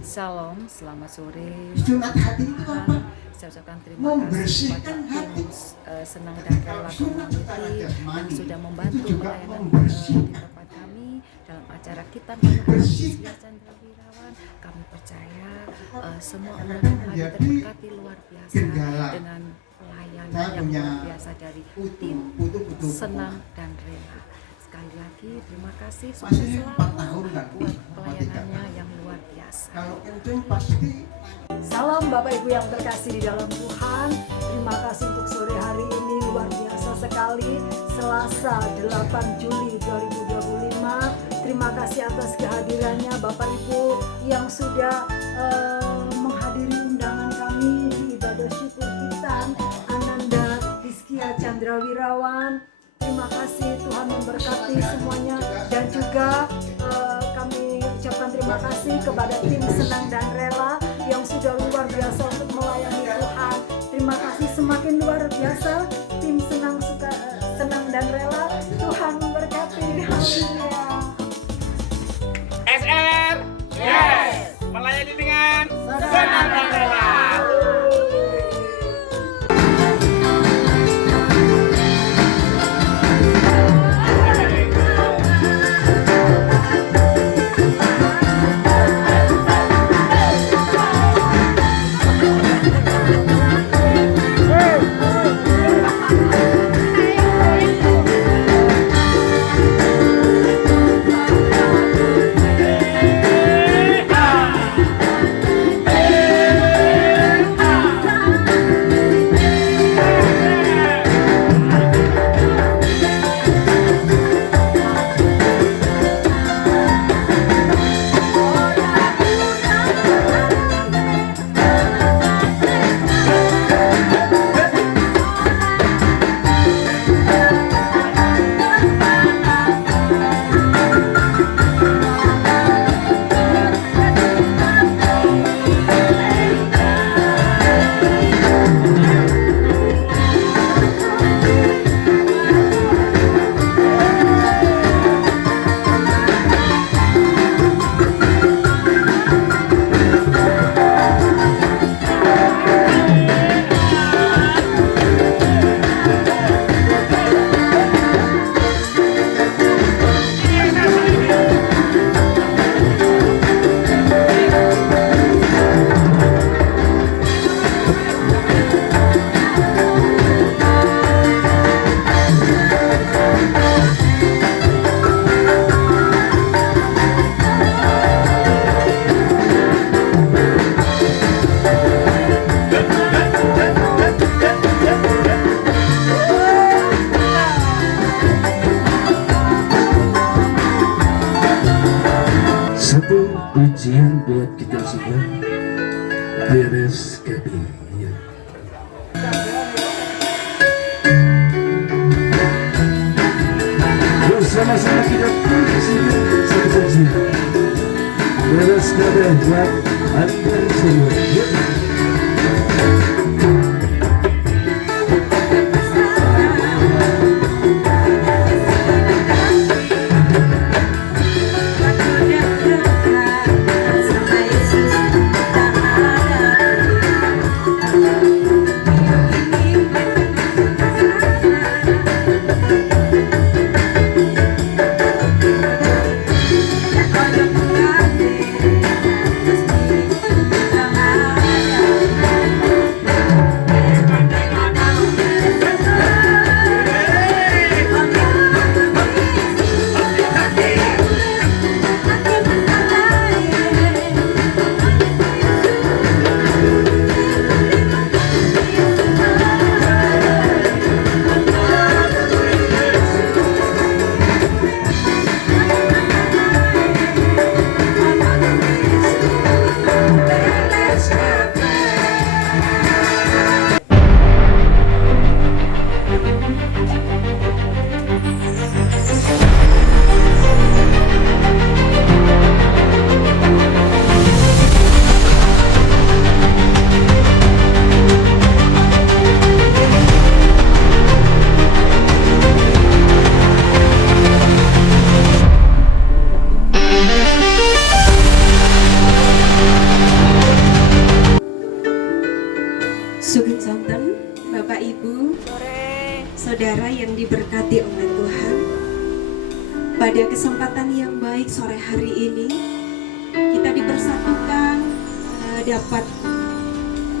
Shalom, selamat sore. Sunat hati itu apa? Saya ucapkan terima kasih kepada tim Senang dan Rela Community yang sudah membantu pelayanan di tempat kami dalam acara kita Sia Chandra Wirawan. Kami percaya semua orang yang terberkati luar biasa dengan pelayanan yang luar biasa dari tim Senang dan Rela. Sekali lagi terima kasih sukses selalu buat pelayanannya yang luar biasa. Kalau kencing pasti. Salam Bapak Ibu yang terkasih di dalam Tuhan. Terima kasih untuk sore hari ini, luar biasa sekali. Selasa 8 Juli 2025. Terima kasih atas kehadirannya Bapak Ibu yang sudah menghadiri undangan kami di ibadah syukur Kitan Ananda Rizkia Chandra Wirawan. Terima kasih, Tuhan memberkati semuanya. Dan juga kami ucapkan terima kasih kepada tim Senang dan Rela yang sudah luar biasa untuk melayani Tuhan. Terima kasih, semakin luar biasa tim Senang dan Rela. Tuhan memberkati. Haleluya. SR yes, melayani dengan Senang dan Rela. Satu ujian buat kita semua beres kami ya. Bersama-sama kita puji satu ujian beres kami buat anda semua ya. saudara yang diberkati oleh Tuhan. Pada kesempatan yang baik sore hari ini, kita dipersatukan dapat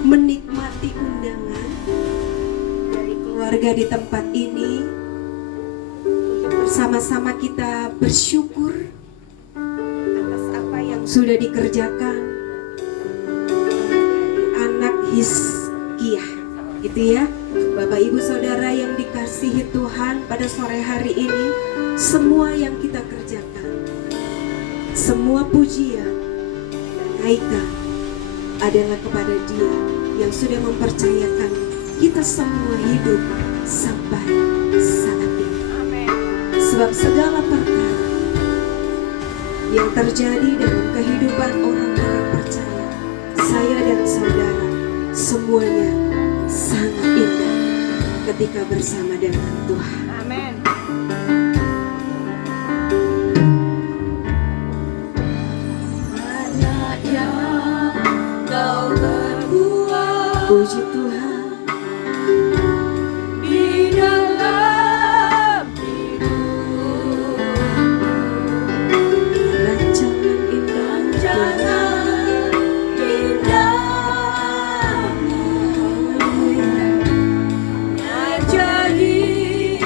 menikmati undangan dari keluarga di tempat ini. Bersama-sama kita bersyukur atas apa yang sudah dikerjakan anak Hizkiah, gitu ya. Bapak Ibu Saudara yang dikasihi Tuhan, pada sore hari ini semua yang kita kerjakan, semua pujian, naikkan adalah kepada Dia yang sudah mempercayakan kita semua hidup sampai saat ini. Sebab segala perkara yang terjadi dalam kehidupan orang-orang percaya, saya dan saudara, semuanya sangat indah ketika bersama dengan Tuhan. Amin. Banyak yang Kau berbuat, puji Tuhan, di dalam hidup. Rancangan indahmu yang jadi di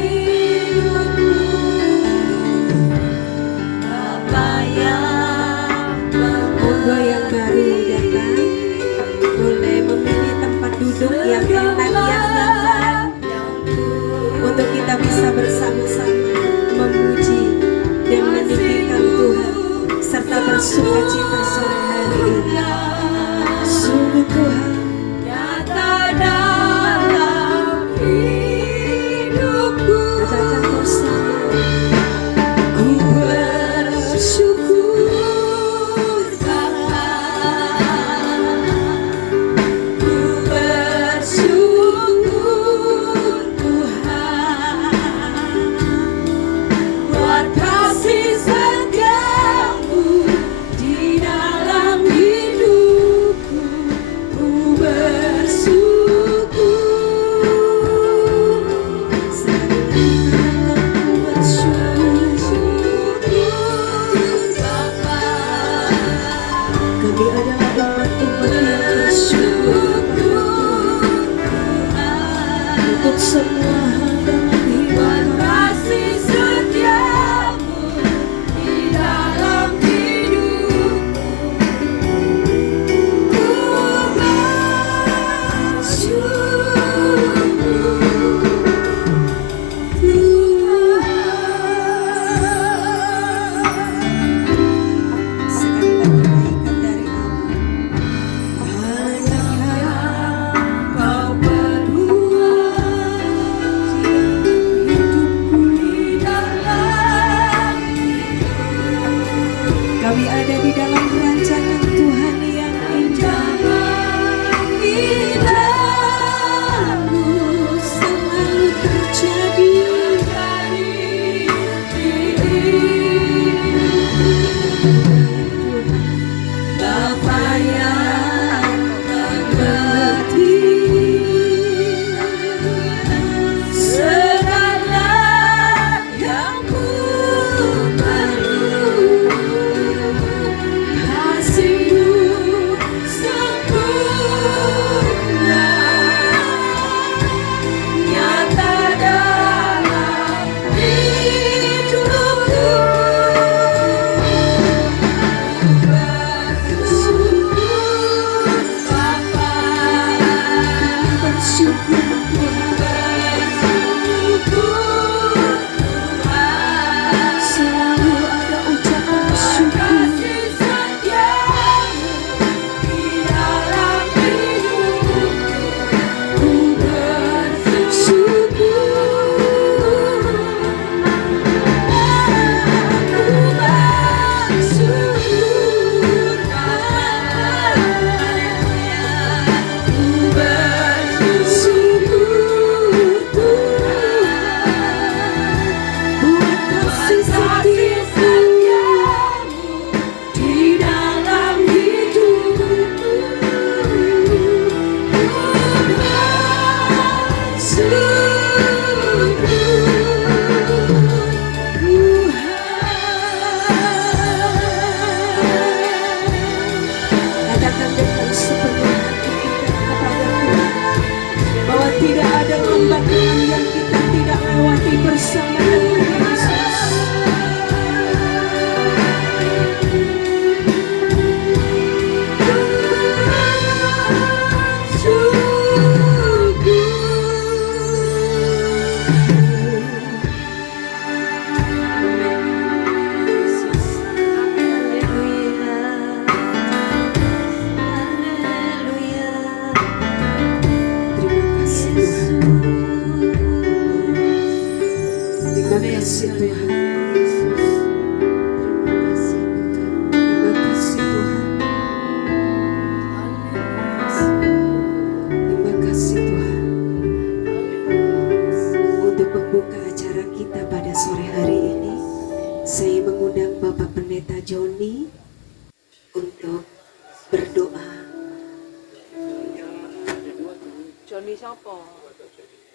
hidupku. Bapa yang monggo yang baru datang, boleh memilih tempat duduk yang enak, yang nyaman, untuk kita bisa bersama-sama memuji dan meninggikan Tuhan serta bersuka cita sore hari ini. Sungguh Tuhan nyata dalam hidupku. Katakan bersama, ku bersyukur Bapa, ku bersyukur Tuhan, buat kasih setiamu di dalam hidupku. Ku bersyukur, selalu bersyukur Bapa. Kami adalah umat-umat yang bersyukur untuk semua hal dalam hidup kasih setiamu di dalam hidupku. Ku bersyukur Tuhan. Sekali lagi naikkan dari awal. Banyak yang Kau berbuat hidupku di dalam. Kami ada di dalam rancangan Tuhan yang indahmu selalu terjadi Bapa yang mengerti segala yang ku perlu, kasih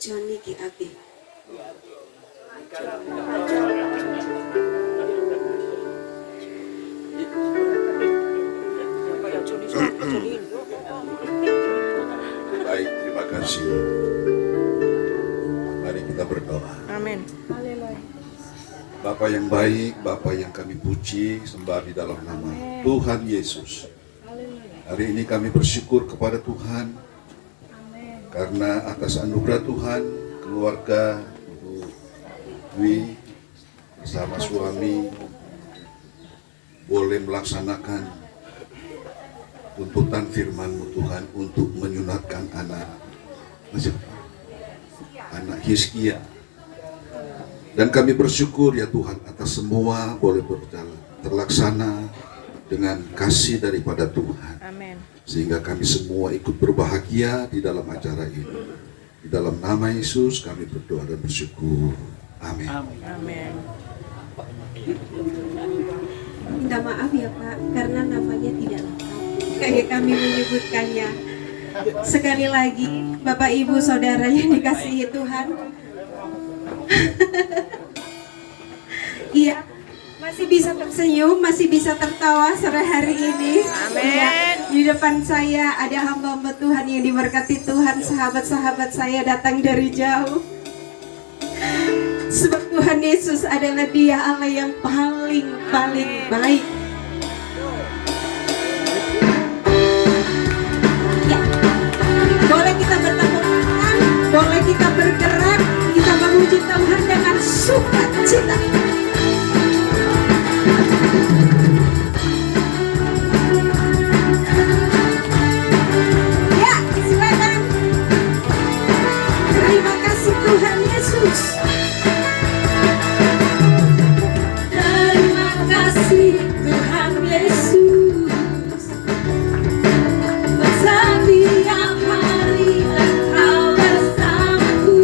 Johnny GAB. Baik, terima kasih. Mari kita berdoa. Amin. Bapa yang baik, Bapa yang kami puji, sembah di dalam nama Tuhan Yesus. Hari ini kami bersyukur kepada Tuhan karena atas anugerah Tuhan, keluarga Ibu Dwi bersama suami boleh melaksanakan tuntutan firman-Mu Tuhan untuk menyunatkan anak Hizkia. Dan kami bersyukur ya Tuhan atas semua boleh berjalan terlaksana dengan kasih daripada Tuhan. Amin. Sehingga kami semua ikut berbahagia di dalam acara ini. Di dalam nama Yesus kami berdoa dan bersyukur. Amin. Amin. Minta maaf ya Pak, karena namanya tidak lengkap kayak kami menyebutkannya. Sekali lagi, Bapak Ibu Saudara yang dikasihi Tuhan. Iya, masih bisa tersenyum, masih bisa tertawa sore hari ini. Iya, di depan saya ada hamba-hamba Tuhan yang diberkati Tuhan, sahabat-sahabat saya datang dari jauh. Sebab Tuhan Yesus adalah Dia Allah yang paling baik. Ya, boleh kita bertepuk tangan, boleh kita bergerak, kita memuji Tuhan dengan sukacita. Ya, silakan. Terima kasih Tuhan Yesus. Terima kasih Tuhan Yesus. Setiap hari Engkau bersamaku.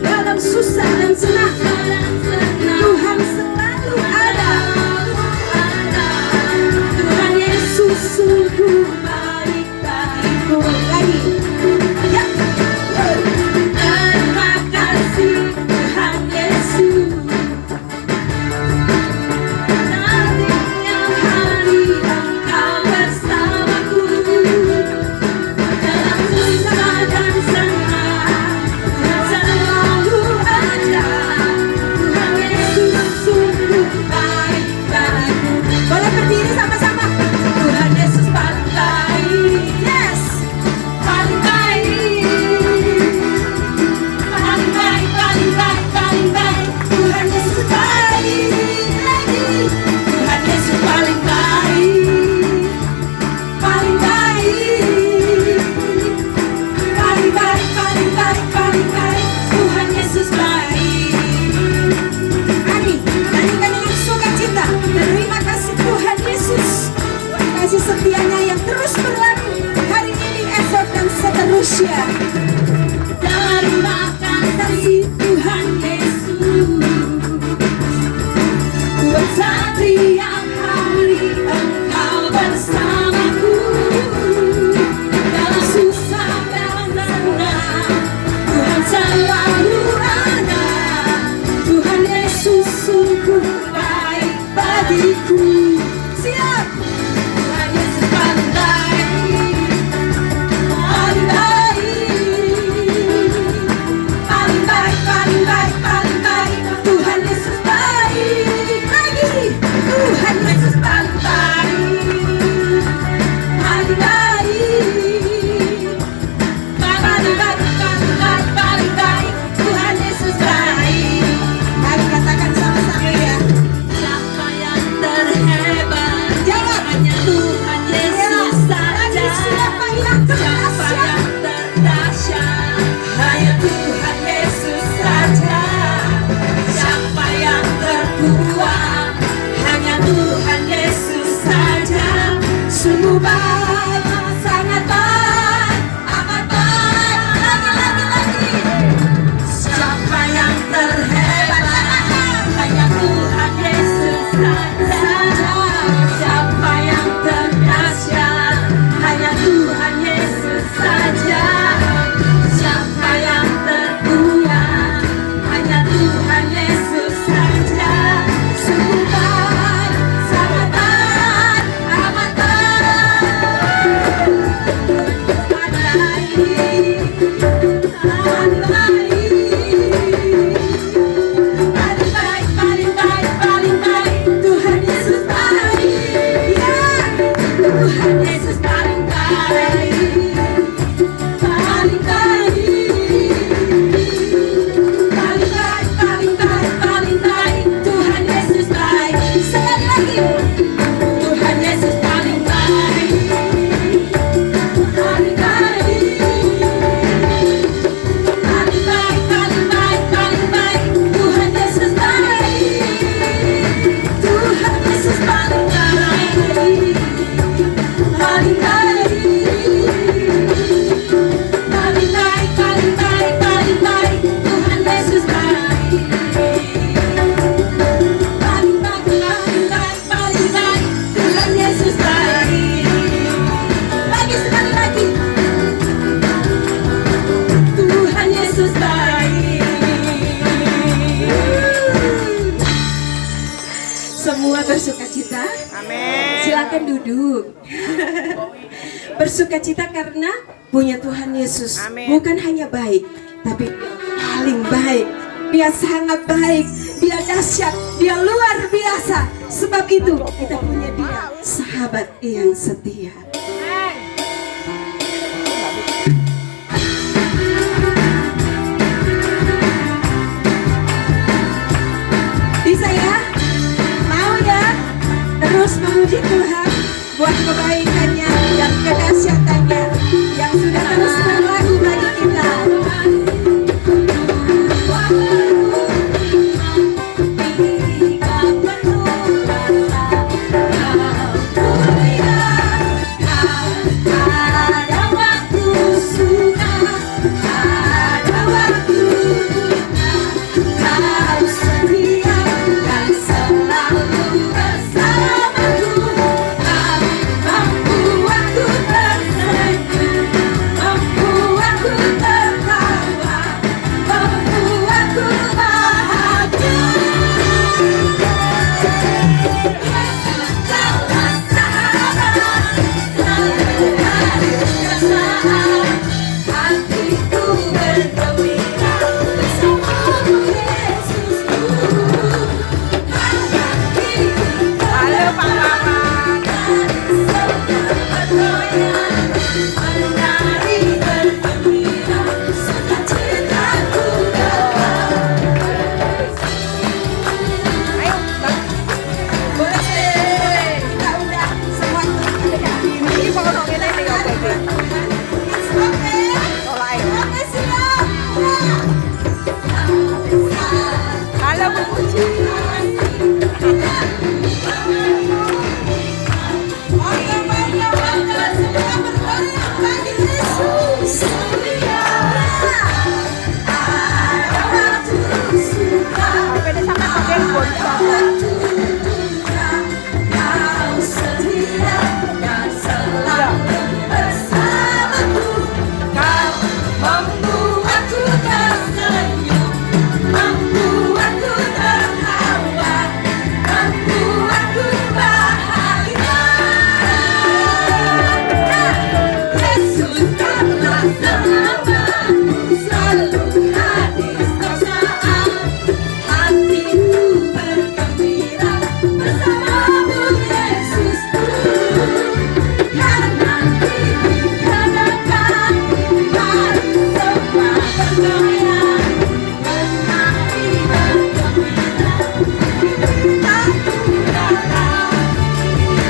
Dalam susah dan senang, Tuhan selalu ada. Tuhan Yesus sungguh baik bagiku. Lagi. Ya. Terima kasih Tuhan Yesus. Setiap hari Engkau bersamaku. Dalam susah dan senang, Tuhan selalu ada. Tuhan Yesus sungguh baik bagiku. Boleh berdiri sama-sama. Tuhan Yesus paling baik. Yes, paling baik. Paling baik, paling baik, paling baik. Tuhan Yesus baik lagi. Tuhan Yesus paling baik. Paling baik. Paling baik, paling baik, paling baik. Tuhan Yesus baik. Mari, nyanyikan dengan sukacita. Terima kasih Tuhan Yesus. Kasih setianya yang terus berlaku hari ini, esok, dan seterusnya. Terima kasih Tuhan Yesus. Buat setiap hari Engkau bersamaku. Dalam susah dan senang, Tuhan selalu ada. Tuhan Yesus sungguh baik bagiku. Siap. Tuhan Yesus paling baik. Paling baik. Paling baik, paling baik, paling baik. Tuhan Yesus baik lagi. Tuhan Yesus paling baik. Paling baik. Paling baik, paling baik, paling baik. Tuhan Yesus baik. Mari katakan sama-sama ya. Siapa yang terhebat? Jawab. Hanya Tuhan Yesus saja. Siapa yang terdahsyat? Hanya Tuhan Yesus saja. Siapa yang terkuat? Hanya Tuhan Yesus saja. Sungguh baik, sangat baik, amat baik. Lagi. Siapa yang terhebat? Hanya Tuhan Yesus saja. Siapa yang terdahsyat? Hanya Tuhan Yesus saja. Siapa yang Tuhan Yesus paling baik, paling baik, paling baik, paling baik, paling baik. Tuhan Yesus baik. Sekali lagi, Tuhan Yesus paling baik, paling baik, paling baik, paling baik, paling baik. Tuhan Yesus baik, Tuhan Yesus paling baik, paling baik, paling baik, paling baik, paling baik. Tuhan Yesus baik, paling baik, paling baik, paling baik. Tuhan Yesus baik. Lagi sekali lagi, Tuhan Yesus baik. Semua bersukacita. Silakan duduk. Bersukacita karena punya Tuhan Yesus. Bukan hanya baik, tapi paling baik. Dia sangat baik, dia dahsyat, dia luar biasa. Sebab itu kita punya dia, sahabat yang setia. Bisa ya? Mau ya? Terus memuji Tuhan buat kebaikannya dan kedahsyatannya yang sudah terus berlaku bagi kita. Ada waktu suka, ada waktu duka, kau setia dan selalu bersamaku. Mampu aku tersenyum, mampu aku tertawa, mampu aku bahagia. Yesus kaulah sahabat, selalu hadir saat hatiku bergembira bersamamu Yesusku. Halo Pak Maman. Menari bergembira, sukacitaku datang. Ayo, Bang. Boleh. Kita udah semua dekat diri. Ini pokoknya kita ini nggak boleh. Oke. Oke, siap. Halo Bu Puji.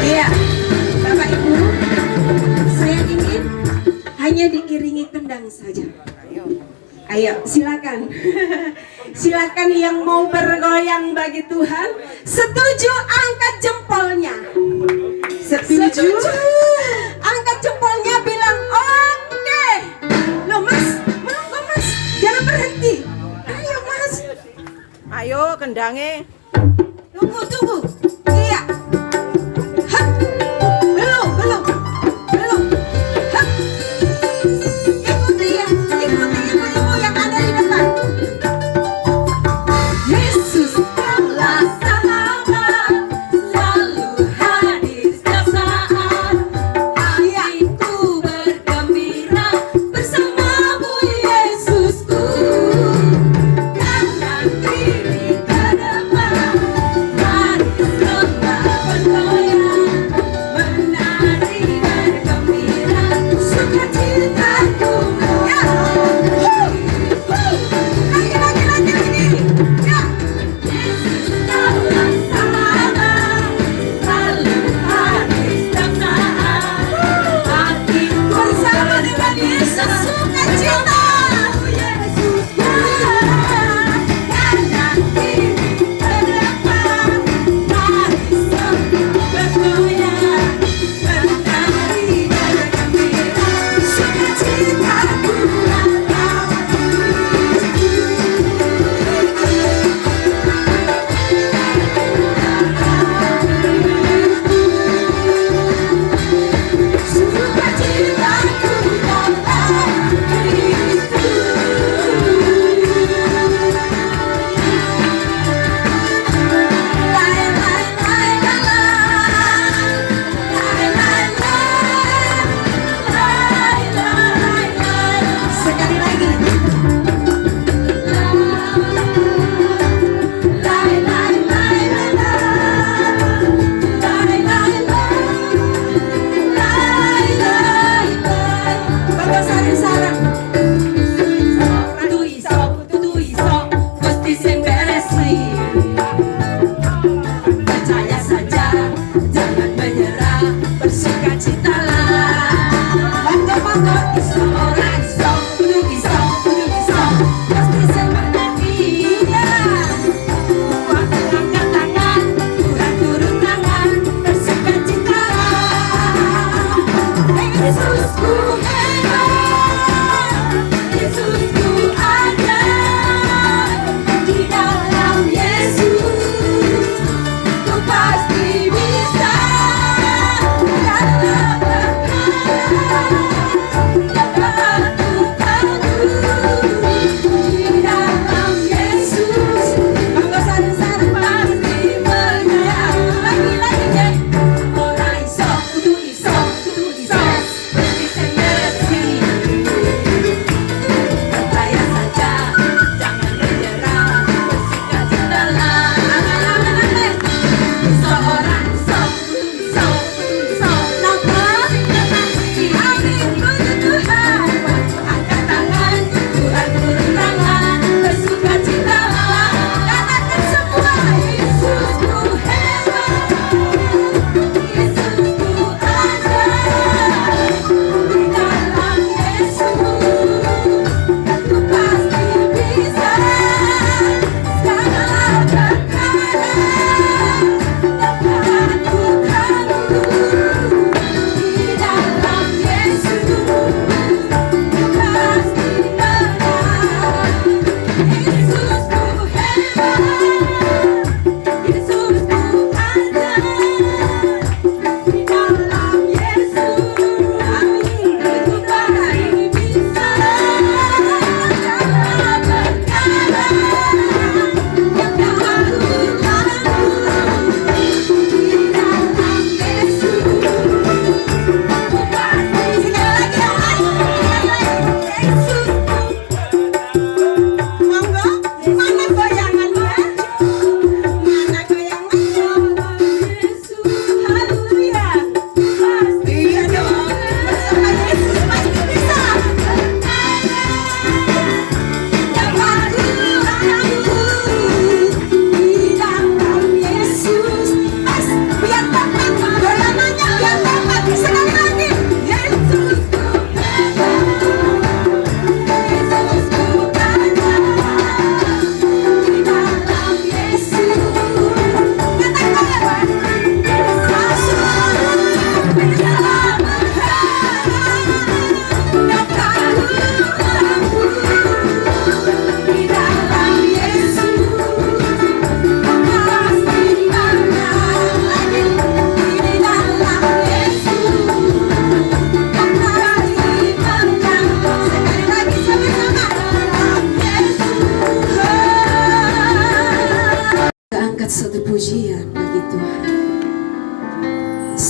Iya, Bapak Ibu, saya ingin hanya diiringi tendang saja. Ayo, silakan. Silakan yang mau bergoyang bagi Tuhan. Setuju angkat jempolnya. Setuju? Angkat jempolnya, bilang oke. Loh Mas, monggo Mas, jangan berhenti. Ayo Mas. Ayo kendangnya. Tunggu. Iya. Hap. Belum. Hap. Ikuti ya, ibu-ibu yang ada di depan. Yesus kaulah sahabat, selalu hadir setiap saat. Hatiku bergembira bersamamu Yesusku. Kanan kiri ke depan.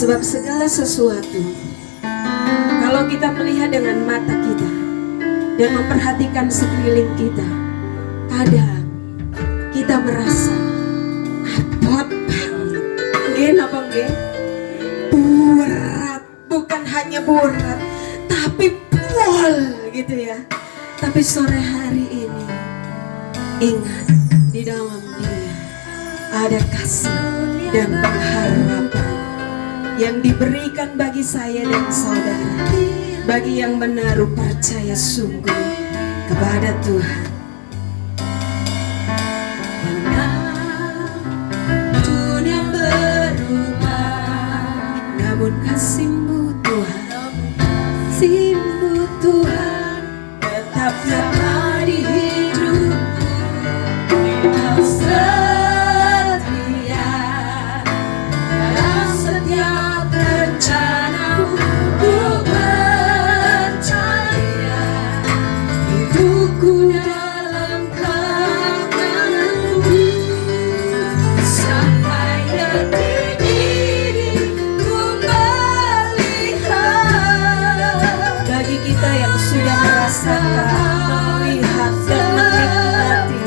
Sebab segala sesuatu, kalau kita melihat dengan mata kita dan memperhatikan sekeliling kita, kadang kita merasa abot banget. Nggih napa nggih? Berat, bukan hanya berat, tapi pol gitu ya. Tapi sore hari ini, ingat di dalam Dia ada kasih dan pengharapan yang diberikan bagi saya dan saudara, bagi yang menaruh percaya sungguh kepada Tuhan. Dunia berubah, namun kasih-Mu Tuhan, kasih-Mu Tuhan tetap sama di hidupku. Kau setia dalam setiap rencanamu, ku percaya hidupku dalam tangan-Mu. Sampai detik ini ku melihat, bagi kita yang sudah merasakan, melihat dan menikmati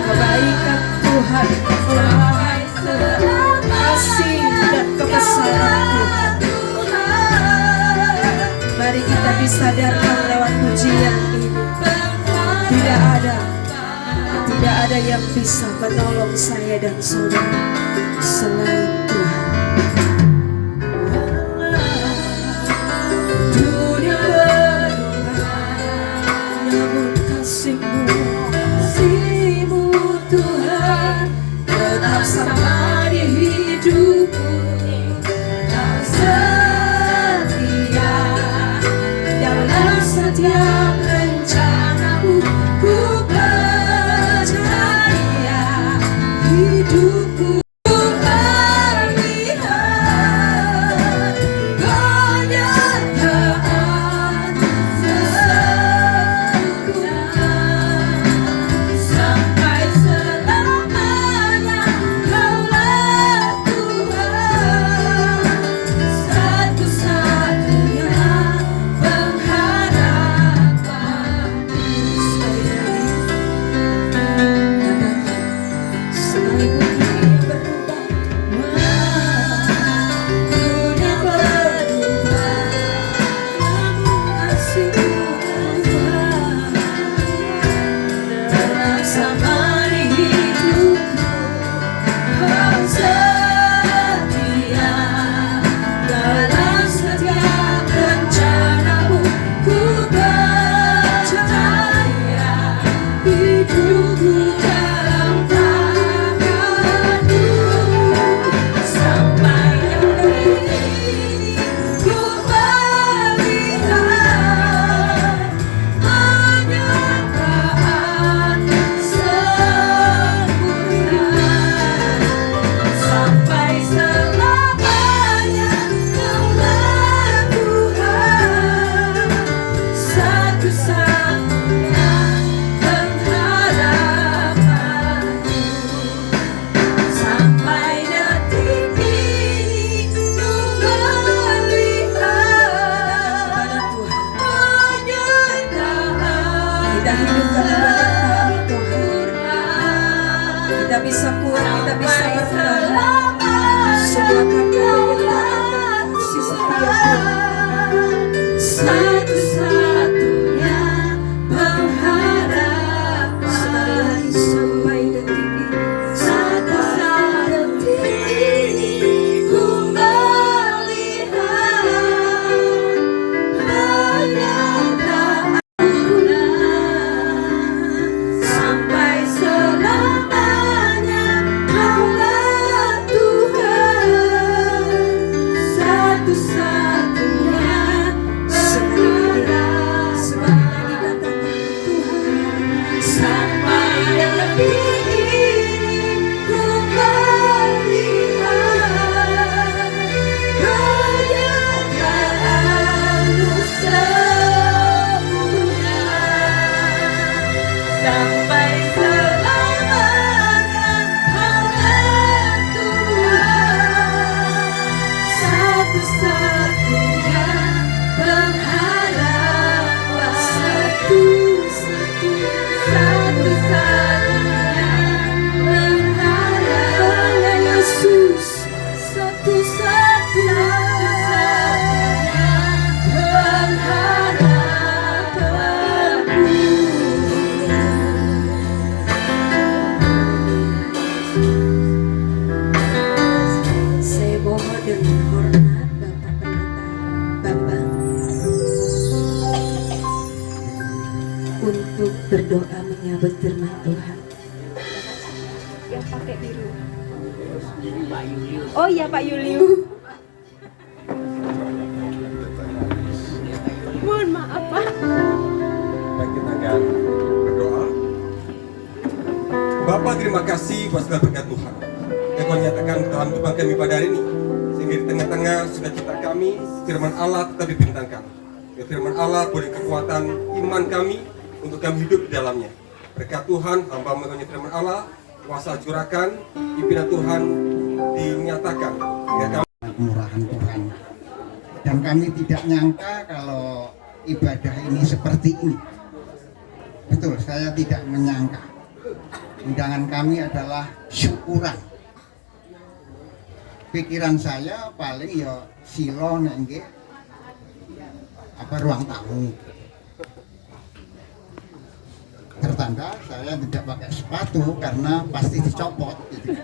kebaikan Tuhan, kemurahan Tuhan, kasih dan kebesaran Tuhan. Mari kita disadarkan lewat pujian ini, tidak ada yang bisa menolong saya dan saudara selain Tuhan. Dunia berubah, namun kasih-Mu Tuhan tetap sama di hidupku. Kau setia satu-satunya pengharapan sampai detik ini ku melihat kenyataanmu sempurna sampai selamanya. Hanya Tuhan satu-satunya pengharapan, satu-satunya pengharapan, Yesus satu-satunya pengharapanku. Saya mohon dengan hormat Bapak Pendeta Bambang untuk berdoa menyambut firman Tuhan. Yang pakai biru. Oh iya Pak Yuliu. Mohon maaf Pak. Baik, kita akan berdoa. Bapa, terima kasih buat segala berkat Tuhan yang Kau nyatakan dalam kehidupan kami pada hari ini, sehingga di tengah-tengah sukacita kami, firman Allah tetap dibentangkan. Ya, firman Allah beri kekuatan iman kami untuk kami hidup di dalamnya. Berkat Tuhan, hamba mengenai firman Allah, kuasa curahkan, pimpinan Tuhan dinyatakan. Ya, Kemurahan Tuhan. Dan kami tidak nyangka kalau ibadah ini seperti ini. Betul, saya tidak menyangka. Undangan kami adalah syukuran. Pikiran saya paling ya silo nengge apa ruang tamu. Tertanda saya tidak pakai sepatu karena pasti dicopot gitu.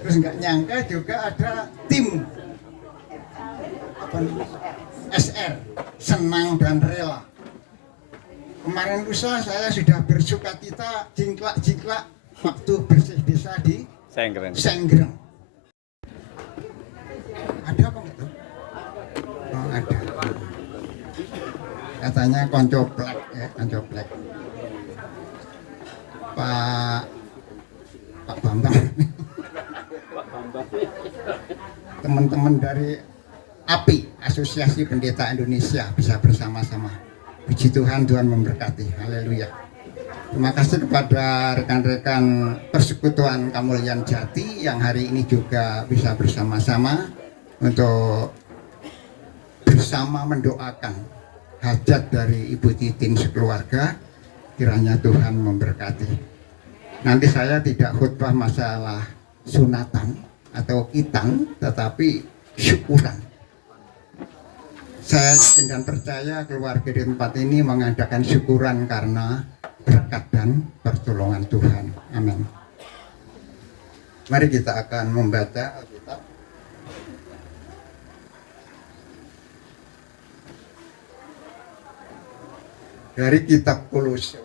Terus nggak nyangka juga ada tim apa SR, senang dan rela. Kemarin lusa saya sudah bersukacita jingklak-jingklak waktu bersih desa di Senggreng. Ada apa itu? Oh, ada. Katanya konco black ya, konco black. Pak Bambang. Teman-teman dari API, Asosiasi Pendeta Indonesia, bisa bersama-sama. Puji Tuhan, Tuhan memberkati. Haleluya. Terima kasih kepada rekan-rekan Persekutuan Kemuliaan Jati yang hari ini juga bisa bersama-sama untuk bersama mendoakan hajat dari Ibu Titin sekeluarga. Kiranya Tuhan memberkati. Nanti saya tidak khutbah masalah sunatan atau kitan, tetapi syukuran. Saya dan percaya keluarga di tempat ini mengadakan syukuran karena berkat dan pertolongan Tuhan. Amin. Mari kita akan membaca Alkitab. Dari kitab Kolose.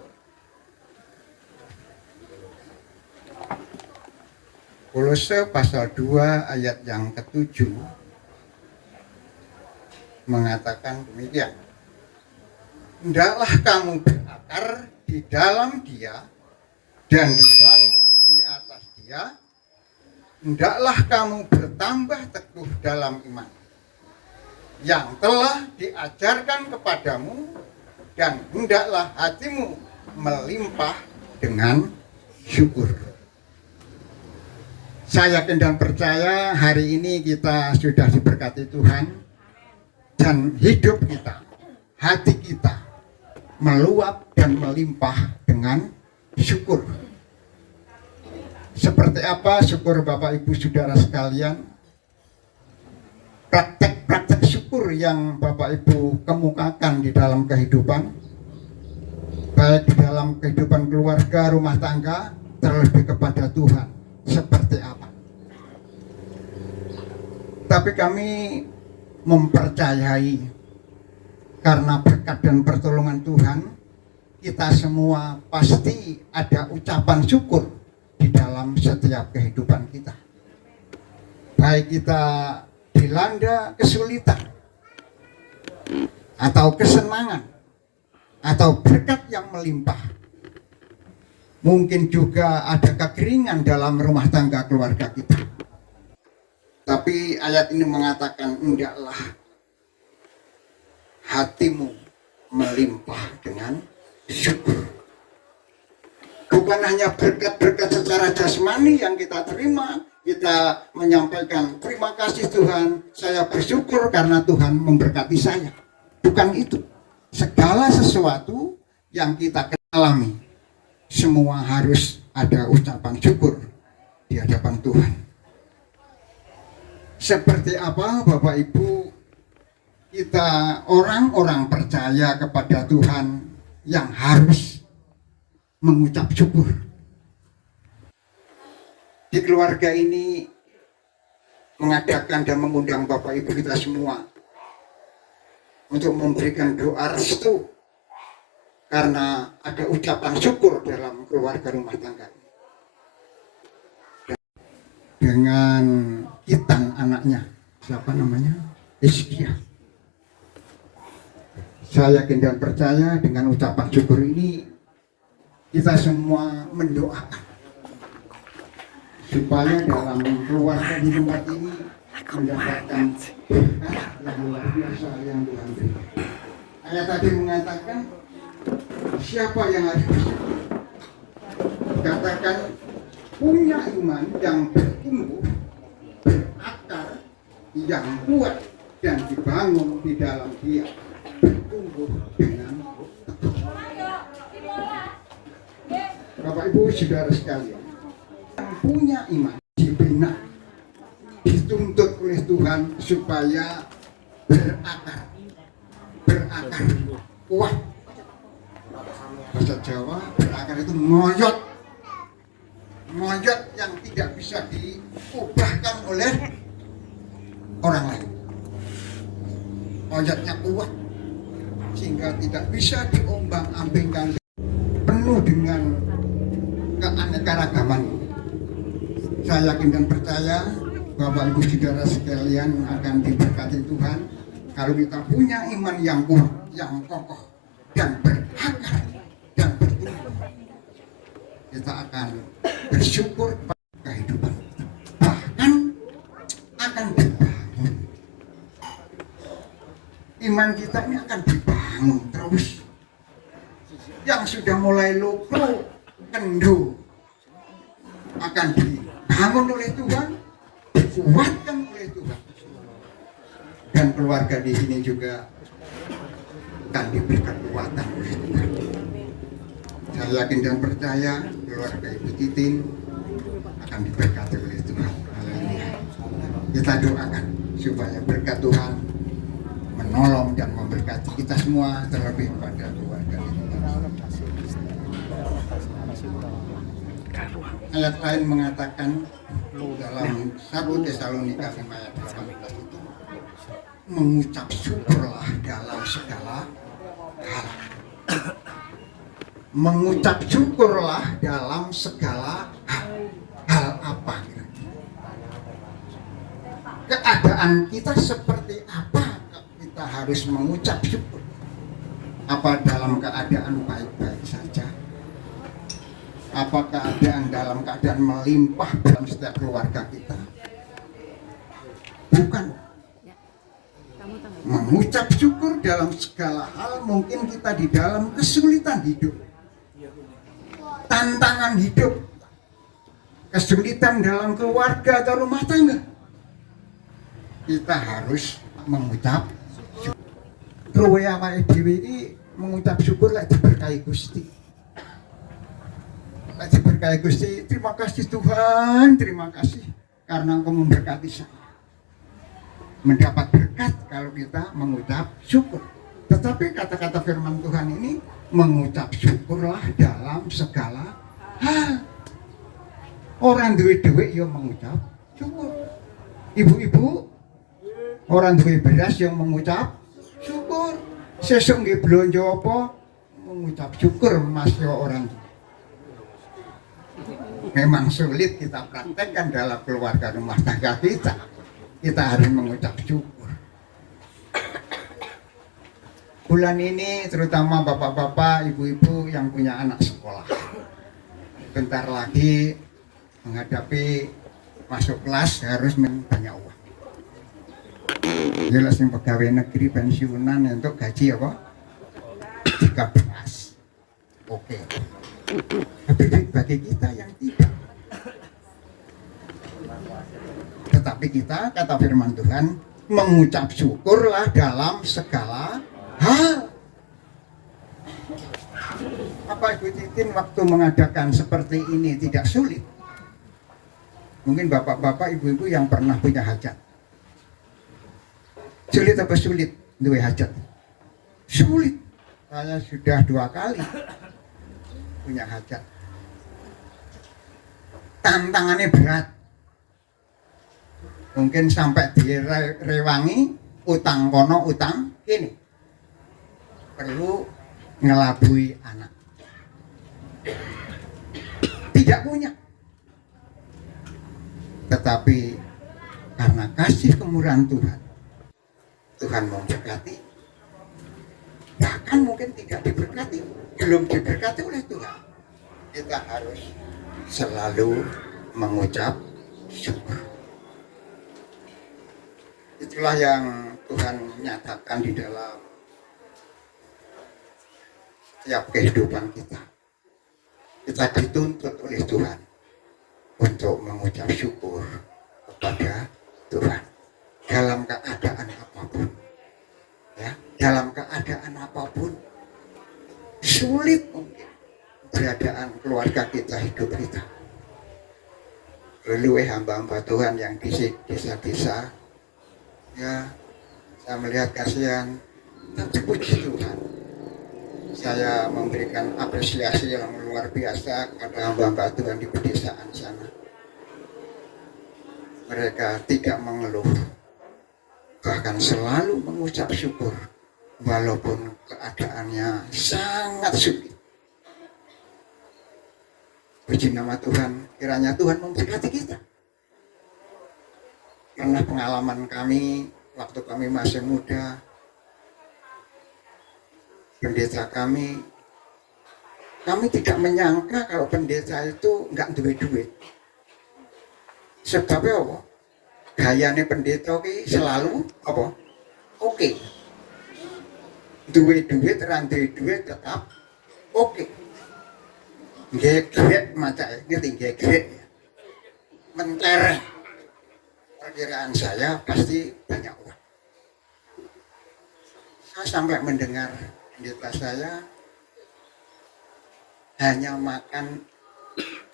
Kolose pasal 2 ayat yang ke-7 mengatakan demikian. Hendaklah kamu berakar di dalam Dia dan dibangun di atas Dia. Hendaklah kamu bertambah teguh dalam iman yang telah diajarkan kepadamu, dan hendaklah hatimu melimpah dengan syukur. Saya yakin dan percaya hari ini kita sudah diberkati Tuhan. Dan hidup kita, hati kita meluap dan melimpah dengan syukur. Seperti apa syukur Bapak Ibu Saudara sekalian? Praktek-praktek syukur yang Bapak Ibu kemukakan di dalam kehidupan, baik di dalam kehidupan keluarga, rumah tangga, terlebih kepada Tuhan, seperti apa? Tapi kami mempercayai karena berkat dan pertolongan Tuhan, kita semua pasti ada ucapan syukur di dalam setiap kehidupan kita. baik kita dilanda kesulitan atau kesenangan atau berkat yang melimpah, mungkin juga ada kekeringan dalam rumah tangga keluarga kita. Tapi ayat ini mengatakan, hendaklah hatimu melimpah dengan syukur. Bukan hanya berkat-berkat secara jasmani yang kita terima, kita menyampaikan terima kasih Tuhan, saya bersyukur karena Tuhan memberkati saya. Bukan itu. Segala sesuatu yang kita alami, semua harus ada ucapan syukur di hadapan Tuhan. Seperti apa Bapak Ibu, kita orang-orang percaya kepada Tuhan yang harus mengucap syukur. Di keluarga ini mengadakan dan mengundang Bapak Ibu kita semua untuk memberikan doa restu karena ada ucapan syukur dalam keluarga rumah tangga. Dengan Kitan anaknya, siapa namanya? Hizkia. Saya yakin dan percaya dengan ucapan syukur ini kita semua mendoakan supaya dalam keluarga di tempat ini mendapatkan berkat yang luar biasa yang Tuhan berikan. Ayat tadi mengatakan, siapa yang harus bersyukur? Katakan, punya iman yang bertumbuh, berakar, yang kuat dan dibangun di dalam Dia, bertumbuh dengan teguh. Bapak Ibu saudara sekalian, yang punya iman dibina, dituntut oleh Tuhan supaya berakar kuat. Bahasa Jawa berakar itu ngoyot yang tidak bisa diubahkan oleh orang lain. Ngoyotnya kuat sehingga tidak bisa diombang-ambingkan, penuh dengan keanekaragaman. Saya yakin dan percaya Bapak Ibu saudara sekalian akan diberkati Tuhan kalau kita punya iman yang kuat, yang kokoh dan berakar dan bertumbuh. Kita akan bersyukur pada kehidupan kita, bahkan akan dibangun. Iman kita ini akan dibangun terus. Yang sudah mulai lupa, kendu, akan dibangun oleh Tuhan, dikuatkan oleh Tuhan, dan keluarga di sini juga akan diberi kekuatan oleh Tuhan. Saya yakin dan percaya keluarga Ibu Titin akan diberkati oleh Tuhan. Haleluya. Kita doakan supaya berkat Tuhan menolong dan memberkati kita semua, terlebih pada keluarga ini. Ayat lain mengatakan dalam 1 Tesalonika 5 ayat 18 itu, mengucap syukurlah dalam segala hal. Mengucap syukurlah dalam segala hal. Hal apa kira-kira? Keadaan kita seperti apa kita harus mengucap syukur? Apa dalam keadaan baik-baik saja? Apa keadaan dalam keadaan melimpah dalam setiap keluarga kita? Bukan. Mengucap syukur dalam segala hal, mungkin kita di dalam kesulitan hidup, tantangan hidup, kesulitan dalam keluarga atau rumah tangga, kita harus mengucap syukur. Kowe awake dhewe iki mengucap syukur lek diberkahi Gusti. Lek diberkahi Gusti, terima kasih Tuhan, terima kasih karena Engkau memberkati saya. Mendapat berkat kalau kita mengucap syukur. Tetapi kata-kata firman Tuhan ini, mengucap syukurlah dalam segala hal. Orang duwe-duwe yang mengucap syukur. Ibu-ibu, orang duwe beras yang mengucap syukur. Sesuk nggih blonjo apa mengucap syukur Mas yo orang. memang sulit kita praktekkan dalam keluarga rumah tangga kita. Kita harus mengucap syukur. Bulan ini terutama bapak-bapak, ibu-ibu yang punya anak sekolah, bentar lagi menghadapi masuk kelas harus banyak uang. Jelas yang pegawai negeri pensiunan untuk gaji apa? 13. Oke. Tapi bagi kita yang tidak. Tetapi kita, kata firman Tuhan, mengucap syukurlah dalam segala hal. Apa Ibu Titin waktu mengadakan seperti ini tidak sulit? Mungkin bapak-bapak, ibu-ibu yang pernah punya hajat. Sulit apa sulit? Dua hajat. Sulit. Saya sudah 2 kali punya hajat. Tantangannya berat. Mungkin sampai direwangi, utang kono, utang ini. Perlu ngelabui anak. Tidak punya. Tetapi karena kasih kemurahan Tuhan, Tuhan memberkati. Bahkan mungkin tidak diberkati, belum diberkati oleh Tuhan. Kita harus selalu mengucap syukur. Itulah yang Tuhan nyatakan di dalam setiap kehidupan kita. Kita dituntut oleh Tuhan untuk mengucap syukur kepada Tuhan dalam keadaan apapun. Ya, dalam keadaan apapun, sulit mungkin keadaan keluarga kita, hidup kita. Lalu hamba-hamba Tuhan yang di desa-desa, ya, saya melihat kasihan, tapi puji Tuhan, saya memberikan apresiasi yang luar biasa kepada hamba-hamba Tuhan di pedesaan sana. Mereka tidak mengeluh, bahkan selalu mengucap syukur walaupun keadaannya sangat sulit. Puji nama Tuhan, kiranya Tuhan memberkati kita. Karena pengalaman kami waktu kami masih muda, pendeta kami tidak menyangka kalau pendeta itu nggak duit. Sebabnya apa? Gayanya pendeta ki selalu apa? Oke. Duit duit tetap oke. Nggih maca ngerti nggih. Mentereng. Perkiraan saya pasti banyak uang. Saya sampai mendengar pendeta saya hanya makan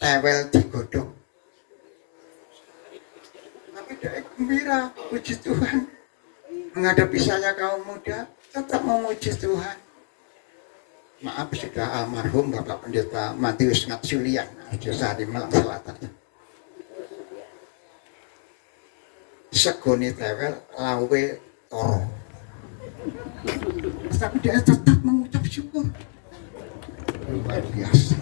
tewel digodok. Tapi dia gembira, puji Tuhan. Menghadapi saya kaum muda, tetap memuji Tuhan. Maaf sudah almarhum Bapak Pendeta Matius Ngatsulian, Arjosari Malang Selatan. Segoni tewel lawe toro. Tapi dia tetap mengucap syukur. Luar biasa.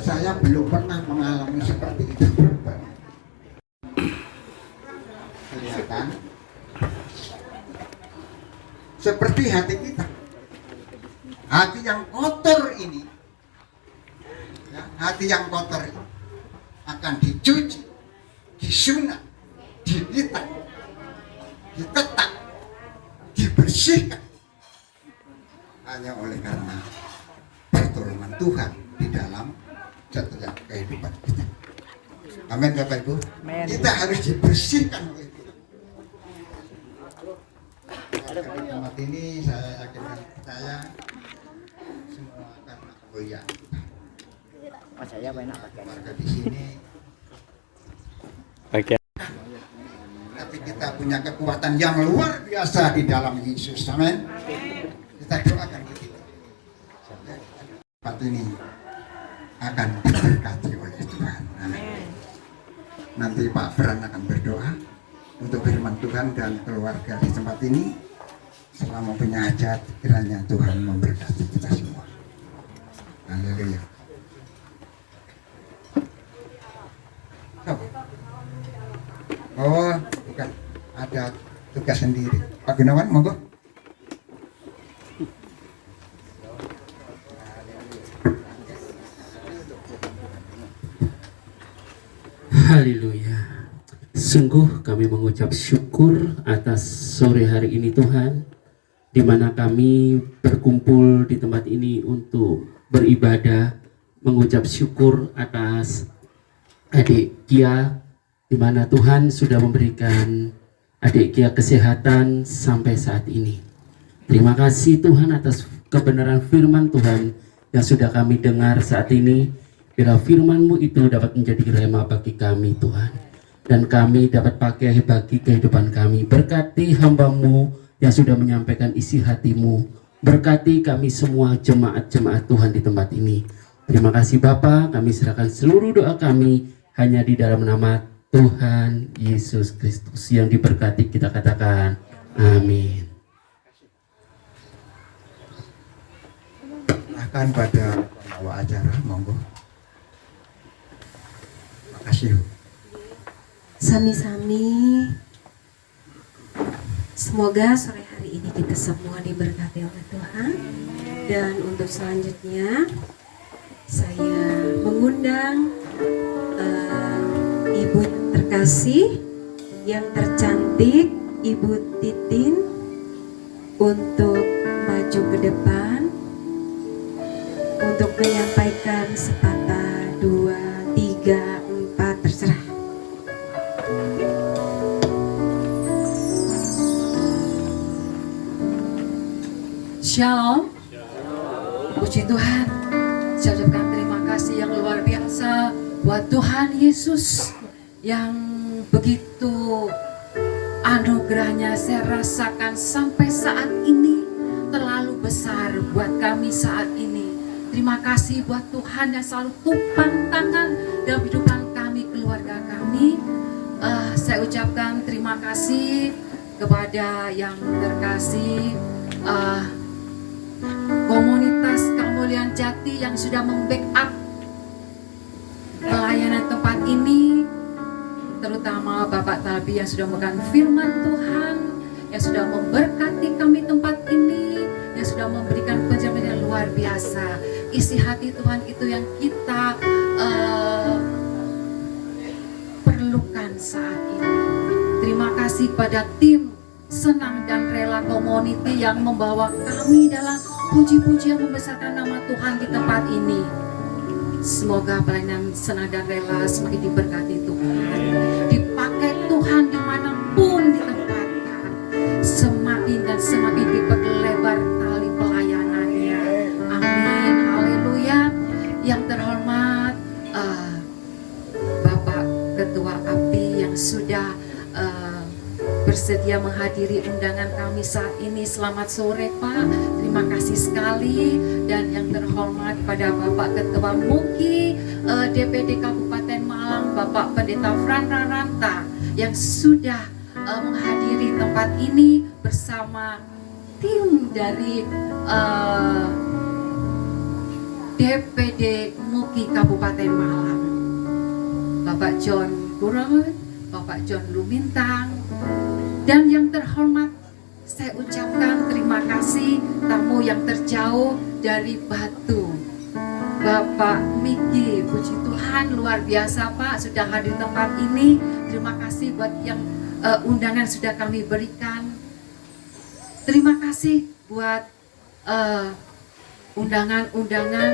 Saya belum pernah mengalami seperti itu. Kelihatan seperti hati kita. Hati yang kotor ini, ya, hati yang kotor ini akan dicuci, disunat, dilipat, ditetak, dibersihkan hanya oleh karena pertolongan Tuhan di dalam setiap kehidupan kita. Amin Bapak Ibu. Amen. Kita harus dibersihkan oleh Tuhan. Pada tempat ini saya yakin dan percaya semua karena kemuliaan Tuhan. Warga di sini. Tapi kita punya kekuatan yang luar biasa di dalam Yesus. Amin. Kita doakan begitu. Tempat ini akan diberkati oleh Tuhan. Amin. Nanti Pak Fran akan berdoa untuk firman Tuhan dan keluarga di tempat ini. Selama punya hajat, kiranya Tuhan memberkati kita semua. Haleluya. Oh, bukan. Ada tugas sendiri. Pak Gunawan, monggo. Haleluya. Sungguh kami mengucap syukur atas sore hari ini Tuhan, di mana kami berkumpul di tempat ini untuk beribadah, mengucap syukur atas adik Kia, di mana Tuhan sudah memberikan adik Kia kesehatan sampai saat ini. Terima kasih Tuhan atas kebenaran firman Tuhan yang sudah kami dengar saat ini. Bila firman-Mu itu dapat menjadi rema bagi kami Tuhan, dan kami dapat pakai bagi kehidupan kami. Berkati hamba-Mu yang sudah menyampaikan isi hati-Mu. Berkati kami semua jemaat-jemaat Tuhan di tempat ini. Terima kasih Bapa, kami serahkan seluruh doa kami hanya di dalam nama Tuhan Yesus Kristus. Yang diberkati kita katakan amin. Akan pada pembawa acara, monggo. Makasih. Sami-sami. Semoga sore hari ini kita semua diberkati oleh Tuhan. Dan untuk selanjutnya saya mengundang Ibu yang terkasih, yang tercantik, Ibu Titin, untuk maju ke depan untuk menyampaikan sepatah, 2, 3, 4, terserah. Shalom. Puji Tuhan. Saya ucapkan terima kasih yang luar biasa buat Tuhan Yesus yang begitu anugerahnya saya rasakan sampai saat ini terlalu besar buat kami saat ini. Terima kasih buat Tuhan yang selalu tumpang tangan dalam kehidupan kami, keluarga kami. Saya ucapkan terima kasih kepada yang terkasih komunitas Kemuliaan Jati yang sudah membackup pelayanan tempat ini, terutama Bapak Talbi yang sudah memegang firman Tuhan, yang sudah memberkati kami tempat ini, yang sudah memberikan penjaminan yang luar biasa. Isi hati Tuhan itu yang kita perlukan saat ini. Terima kasih pada tim Senang dan Rela Community yang membawa kami dalam puji-pujian membesarkan nama Tuhan di tempat ini. Semoga pelayanan Senang dan Rela semakin diberkati Tuhan, dipakai Tuhan dimanapun ditempatkan, semakin dan semakin diperlebar tali pelayanannya. Amin, haleluya. Yang terhormat Bapak Ketua API yang sudah bersedia menghadiri undangan kami saat ini. Selamat sore Pak, terima kasih sekali. Dan yang terhormat pada Bapak Ketua MUKI DPD Kabupaten Malang, Bapak Pendeta Fran Raranta yang sudah menghadiri tempat ini bersama tim dari DPD MUKI Kabupaten Malang, Bapak John Burot, Bapak John Lumintang. Dan yang terhormat, saya ucapkan terima kasih tamu yang terjauh dari Batu, Bapak Miki. Puji Tuhan, luar biasa Pak sudah hadir tempat ini. Terima kasih buat yang undangan sudah kami berikan. Terima kasih buat undangan-undangan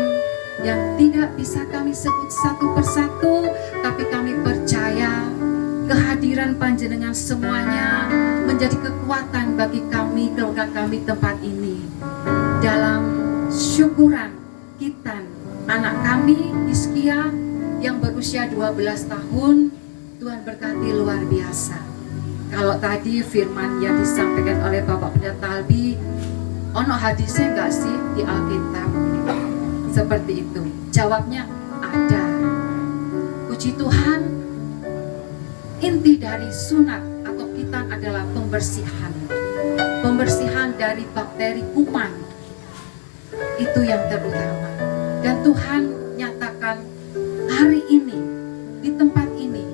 yang tidak bisa kami sebut satu persatu, tapi kami percaya kehadiran panjenengan semuanya menjadi kekuatan bagi kami, keluarga kami tempat ini. Dalam syukuran Kitan, anak kami Iskia yang berusia 12 tahun, Tuhan berkati luar biasa. Kalau tadi firman yang disampaikan oleh Bapak Pendeta Talbi, ono hadisnya enggak sih di Alkitab? Seperti itu. Jawabnya ada. Puji Tuhan, inti dari sunat atau kitan adalah pembersihan. Pembersihan dari bakteri kuman. Itu yang terutama. Dan Tuhan nyatakan hari ini, di tempat ini,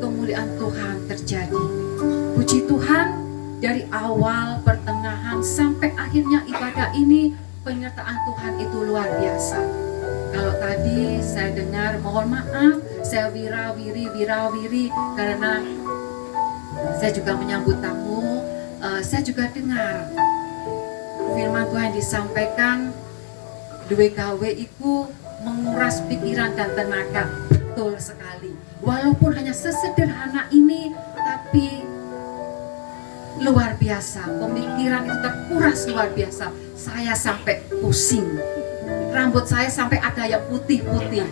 kemuliaan Tuhan terjadi. terjadi. Puji Tuhan, dari awal, pertengahan, sampai akhirnya ibadah ini, penyertaan Tuhan itu luar biasa. Kalau tadi saya dengar, mohon maaf, saya wirawiri karena saya juga menyambut tamu. Saya juga dengar firman Tuhan disampaikan, duwe gawe iku menguras pikiran dan tenaga. Betul sekali. Walaupun hanya sesederhana ini, tapi luar biasa. Pemikiran itu terkuras luar biasa. Saya sampai pusing. Rambut saya sampai ada yang putih-putih.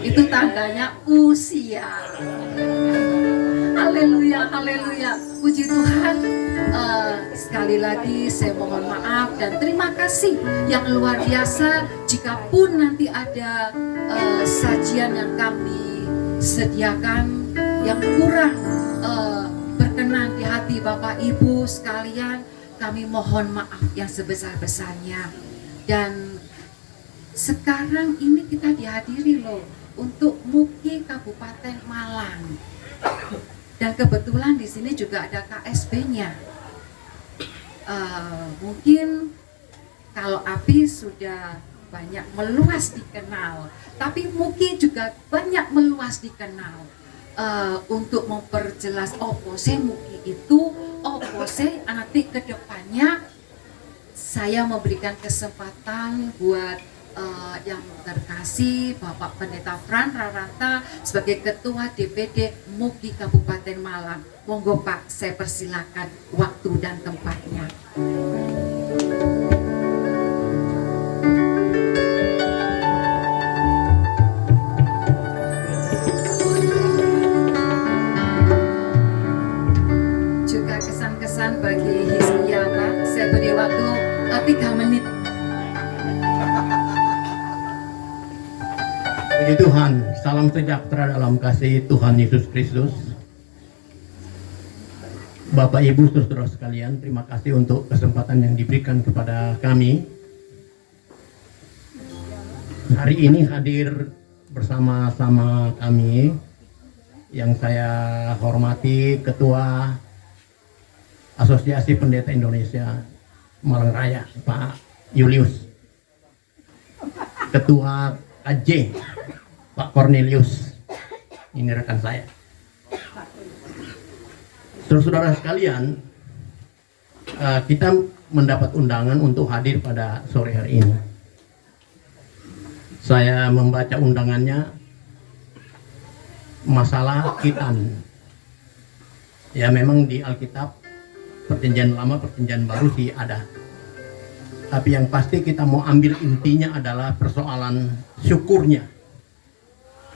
Itu tandanya usia. Haleluya, haleluya. Puji Tuhan. Sekali lagi saya mohon maaf dan terima kasih yang luar biasa. Jikapun nanti ada sajian yang kami sediakan yang kurang berkenan di hati Bapak Ibu sekalian, kami mohon maaf yang sebesar-besarnya. Dan sekarang ini kita dihadiri loh untuk MUKI Kabupaten Malang. Dan kebetulan di sini juga ada KSB-nya. Mungkin kalau API sudah banyak meluas dikenal, tapi MUKI juga banyak meluas dikenal. Untuk memperjelas opose MUKI itu, opose nanti ke depannya saya memberikan kesempatan buat yang terkasih Bapak Pendeta Fran Rarata sebagai Ketua DPD MUKI Kabupaten Malang. Monggo Pak, saya persilakan waktu dan tempatnya. Juga kesan-kesan bagi Hizkia Pak, saya beri waktu 3 menit. Puji Tuhan, salam sejahtera dalam kasih Tuhan Yesus Kristus. Bapak Ibu saudara sekalian, terima kasih untuk kesempatan yang diberikan kepada kami. Hari ini hadir bersama-sama kami yang saya hormati Ketua Asosiasi Pendeta Indonesia Malang Raya, Pak Julius. Ketua KJ, Pak Cornelius. Ini rekan saya. Saudara-saudara sekalian, kita mendapat undangan untuk hadir pada sore hari ini. Saya membaca undangannya, masalah khitan. Ya memang di Alkitab, Perjanjian Lama, Perjanjian Baru sih ada. Tapi yang pasti kita mau ambil intinya adalah persoalan syukurnya.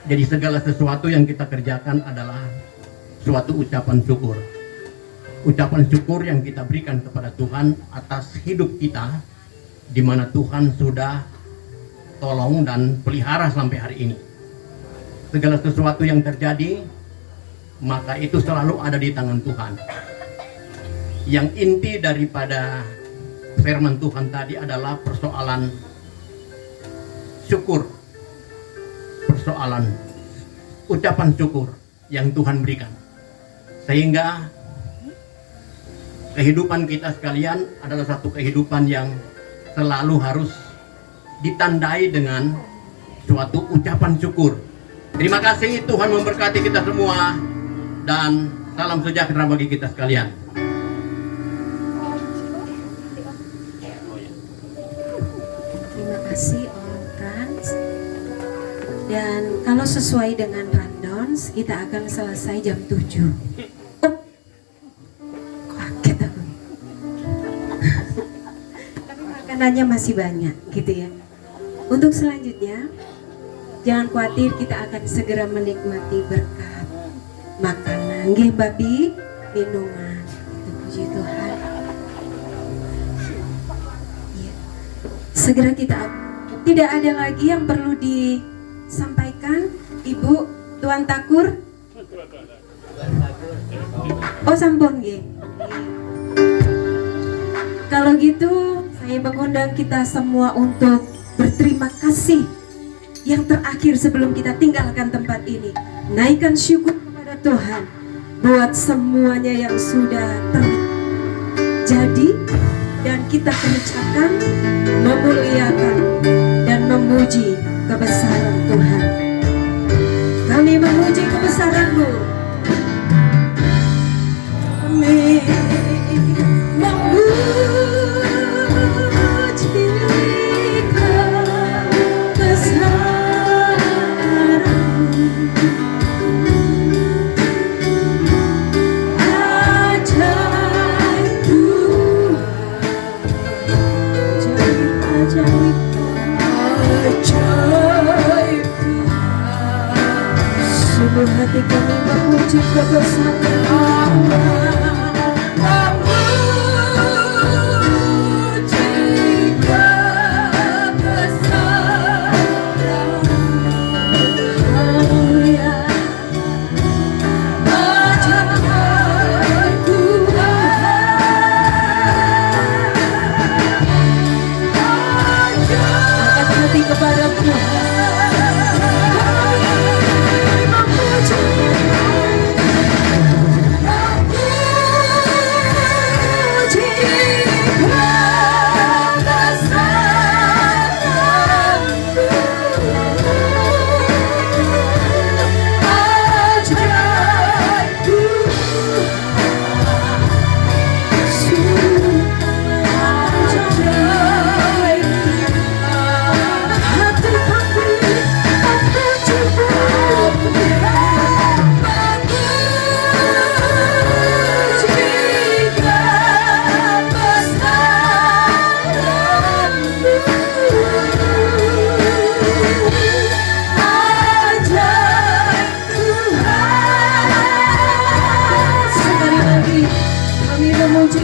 Jadi segala sesuatu yang kita kerjakan adalah suatu ucapan syukur. Ucapan syukur yang kita berikan kepada Tuhan atas hidup kita, di mana Tuhan sudah tolong dan pelihara sampai hari ini. Segala sesuatu yang terjadi, maka itu selalu ada di tangan Tuhan. Yang inti daripada firman Tuhan tadi adalah persoalan syukur, persoalan ucapan syukur yang Tuhan berikan, sehingga kehidupan kita sekalian adalah satu kehidupan yang selalu harus ditandai dengan suatu ucapan syukur. Terima kasih, Tuhan memberkati kita semua dan salam sejahtera bagi kita sekalian. Terima kasih Om Frans. Dan kalau sesuai dengan rundown, kita akan selesai jam 7. Kaget aku. Tapi makanannya masih banyak gitu ya. Untuk selanjutnya, jangan khawatir, kita akan segera menikmati berkat makanan, nggih babi, minuman. Itu puji Tuhan. Ya. Segera kita, tidak ada lagi yang perlu disampaikan, Ibu Tuan Takur. Oh sampun nggih. Kalau gitu, saya mengundang kita semua untuk berterima kasih. Yang terakhir sebelum kita tinggalkan tempat ini, naikkan syukur kepada Tuhan buat semuanya yang sudah terjadi, dan kita kemuliakan, memuliakan dan memuji kebesaran Tuhan. Kami memuji kebesaran-Mu. Kami memuji kebesaran-Mu. Ajaib Tuhan, ajaib, ajaib Tuhan. Sungguh hati kami memuji kebesaran Allah.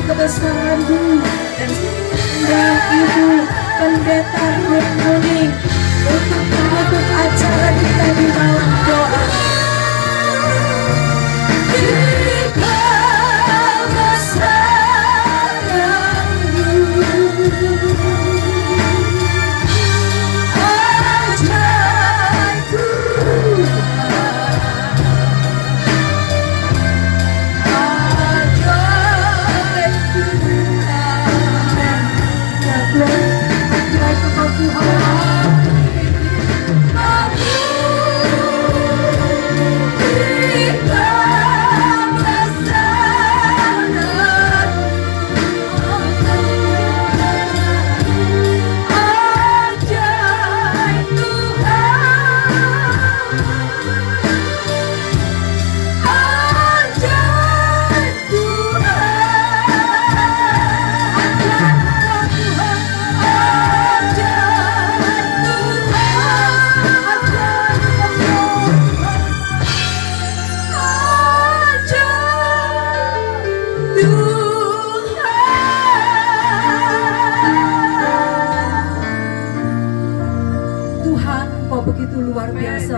Kebesaran-Mu dan Ibu Pendeta Ruth Muning untuk menutup acara kita di dalam doa.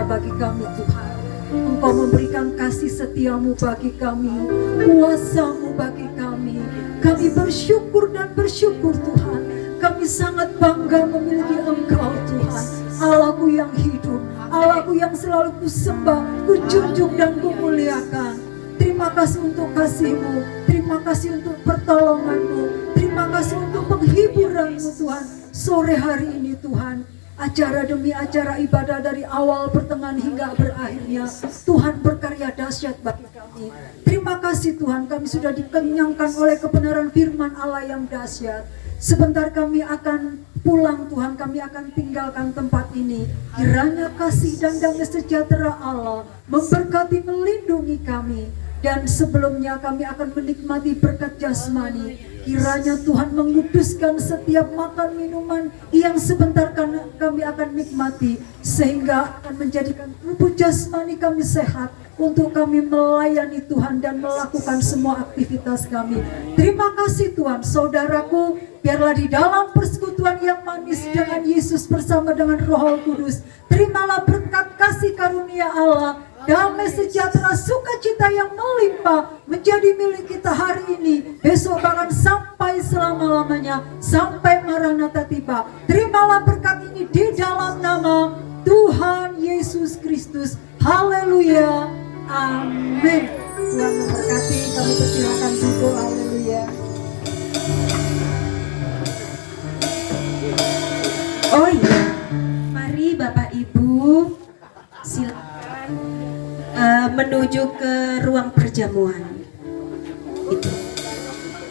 Bagi kami Tuhan, Engkau memberikan kasih setiamu bagi kami, kuasamu bagi kami. Kami bersyukur dan bersyukur Tuhan. Kami sangat bangga memiliki Engkau Tuhan, Allahku yang hidup, Allahku yang selalu kusembah, kujunjung dan kumuliakan. Terima kasih untuk kasih-Mu, terima kasih untuk pertolongan-Mu, terima kasih untuk penghiburan-Mu Tuhan. Sore hari ini Tuhan, acara demi acara ibadah dari awal, pertengahan hingga berakhirnya, Tuhan berkarya dahsyat bagi kami. Terima kasih Tuhan, kami sudah dikenyangkan oleh kebenaran firman Allah yang dahsyat. Sebentar kami akan pulang Tuhan, kami akan tinggalkan tempat ini. Kiranya kasih dan damai sejahtera Allah memberkati, melindungi kami. Dan sebelumnya kami akan menikmati berkat jasmani. Kiranya Tuhan menguduskan setiap makan minuman yang sebentar kami akan nikmati, sehingga akan menjadikan tubuh jasmani kami sehat untuk kami melayani Tuhan dan melakukan semua aktivitas kami. Terima kasih Tuhan. Saudaraku, biarlah di dalam persekutuan yang manis dengan Yesus bersama dengan Roh Kudus, terimalah berkat kasih karunia Allah, damai sejahtera, sukacita yang melimpah menjadi milik kita hari ini, besok bahkan sampai selama-lamanya, sampai Maranatha tiba. Terimalah berkat ini di dalam nama Tuhan Yesus Kristus. Haleluya, Amin. Tuhan memberkati, kami persilakan duduk. Haleluya. Oh iya, mari Bapak Ibu silakan menuju ke ruang perjamuan. Itu.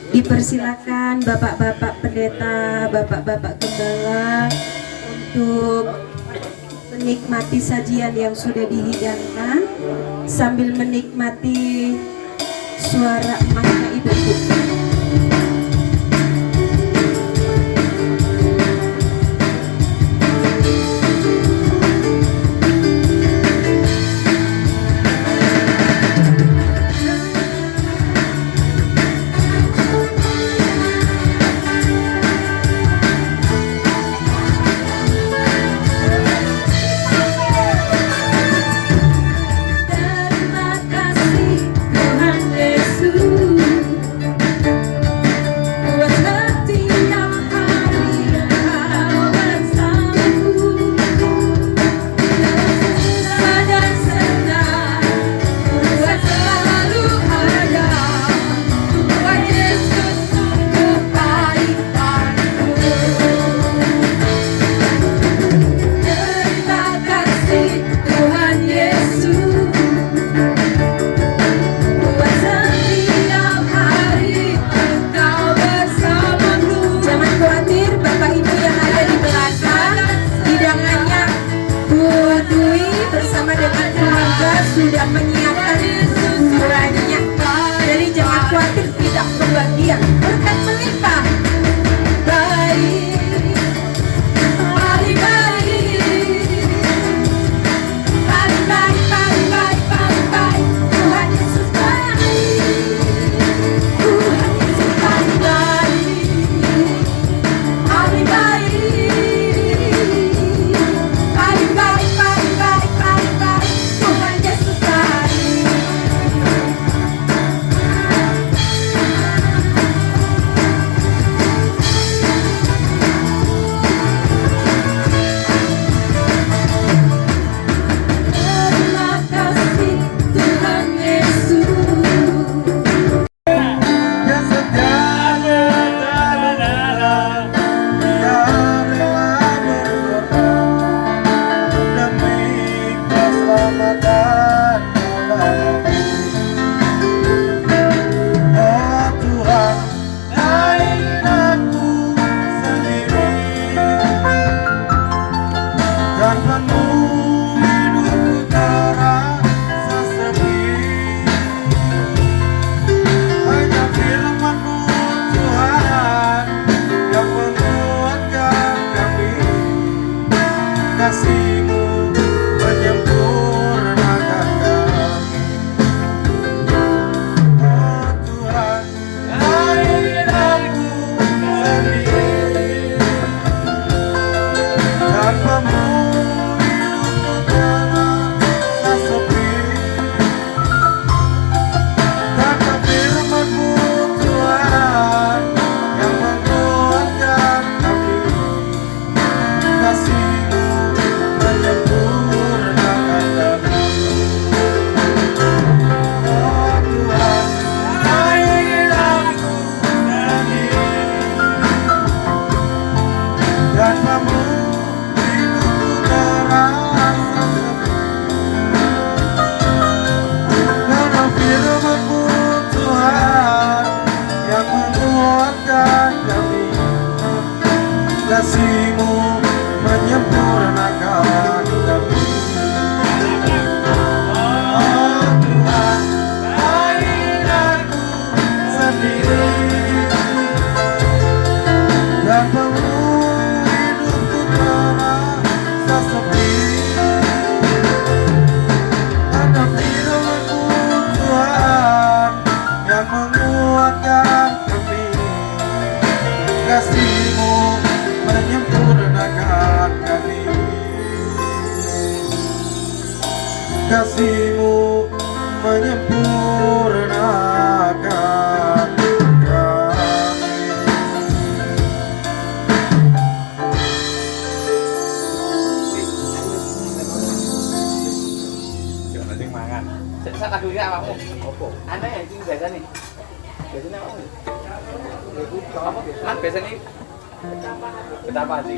Dipersilakan Bapak-bapak pendeta, Bapak-bapak gembala untuk menikmati sajian yang sudah dihidangkan sambil menikmati suara emasnya ibu-ibu. Sudah menyiapkan semuanya, jadi jangan khawatir tidak kebagian, berkat melimpah. Baik, baik, baik, baik, baik, baik, baik, baik, Tuhan Yesus baik, Tuhan Yesus baik, baik, baik, baik, baik, baik, baik, baik, baik, Tuhan Yesus baik. Terima kasih Tuhan Yesus. Kasih-Mu menyempurnakan kami. Oh Tuhan, lain aku sendiri, tanpa-Mu hidupku terasa sepi. Tanpa firman-Mu Tuhan yang menguatkan kami. Kasih-Mu menyempurnakan kami. Oh Tuhan, lain aku sendiri, tanpa-Mu hidupku terasa sepi. Karena firman-Mu Tuhan yang menguatkan kami. Kasih-Mu menyempurnakan kami. Oh Tuhan, lain aku sendiri, tanpa-Mu hidupku terasa sepi. Karena firman-Mu Tuhan yang menguatkan kami. Kasih-Mu menyempurnakan kami. Kasih-Mu menyempurnakan kami. Jangan mangan. Kan biasanya betapa sih?